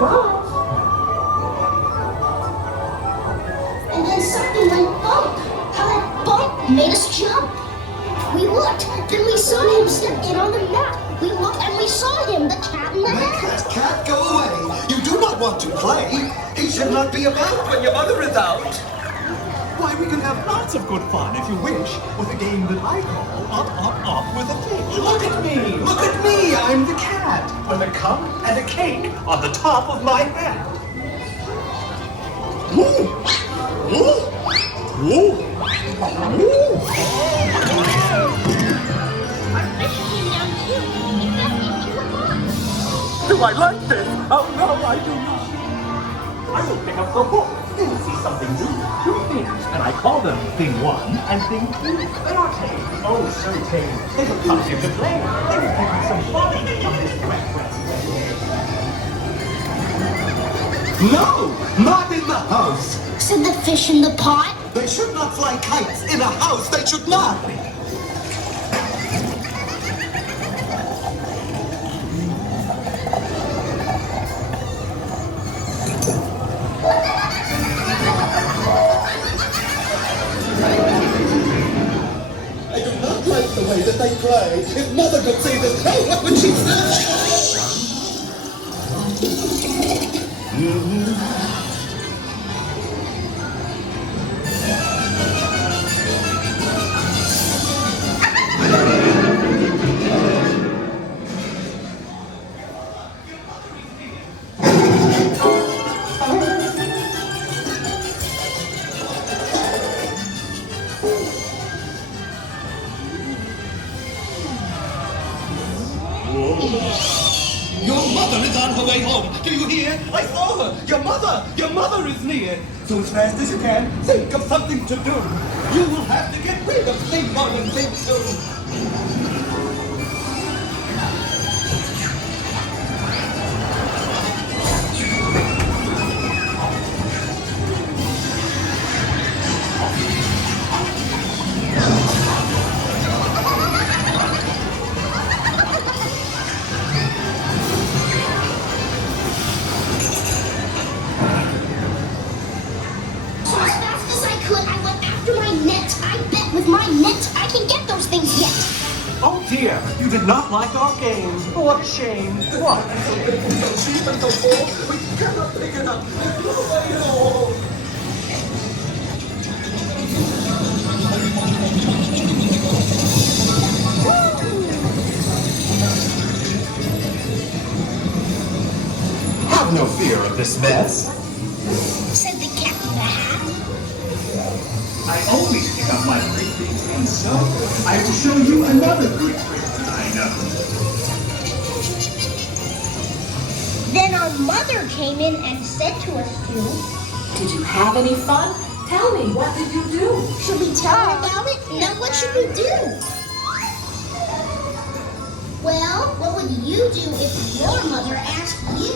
And then something went bump. How that bump made us jump. We looked, then we saw him step in on the mat. We looked and we saw him, the cat in the Make hat. that cat go away. You do not want to play. He should not be about when your mother is out. Why, we can have lots of good fun, if you wish, with a game that I call Up with a Cake. Look at me! Look at me! I'm the cat, with a cup and a cake on the top of my head. Ooh! Ooh! Ooh! Ooh! Our fish came down too. He fell into the pond. Do I like this? Oh, no, I do not. I will pick up the book. You will see something new. Two things, and I call them Thing 1 and Thing 2. They are tame. Oh, so tame. They will come here to play. They will give you some fun on this wet day. No! Not in the house! Said the fish in the pot. They should not fly kites in a house. They should not. I do not like the way that they play. If Mother could see this, oh, what would she say? Your mother is on her way home. Do you hear? I saw her. Your mother is near. So as fast as you can, think of something to do. You will have to get rid of Thing 1 and Thing 2. So as fast as I could, I went after my net. I bet with my net I can get those things yet. Oh, dear. You did not like our game. What a shame. What? So cheap and so full, we cannot pick it up. There's no way at all. Have no fear of this mess. Said the cat in the hat. I always pick up my great things, and so I will show you another good trick that I know. Then our mother came in and said to us two, Did you have any fun? Tell me, what did you do? should we tell her about it? Now what should we do? Well, what would you do if your mother asked you?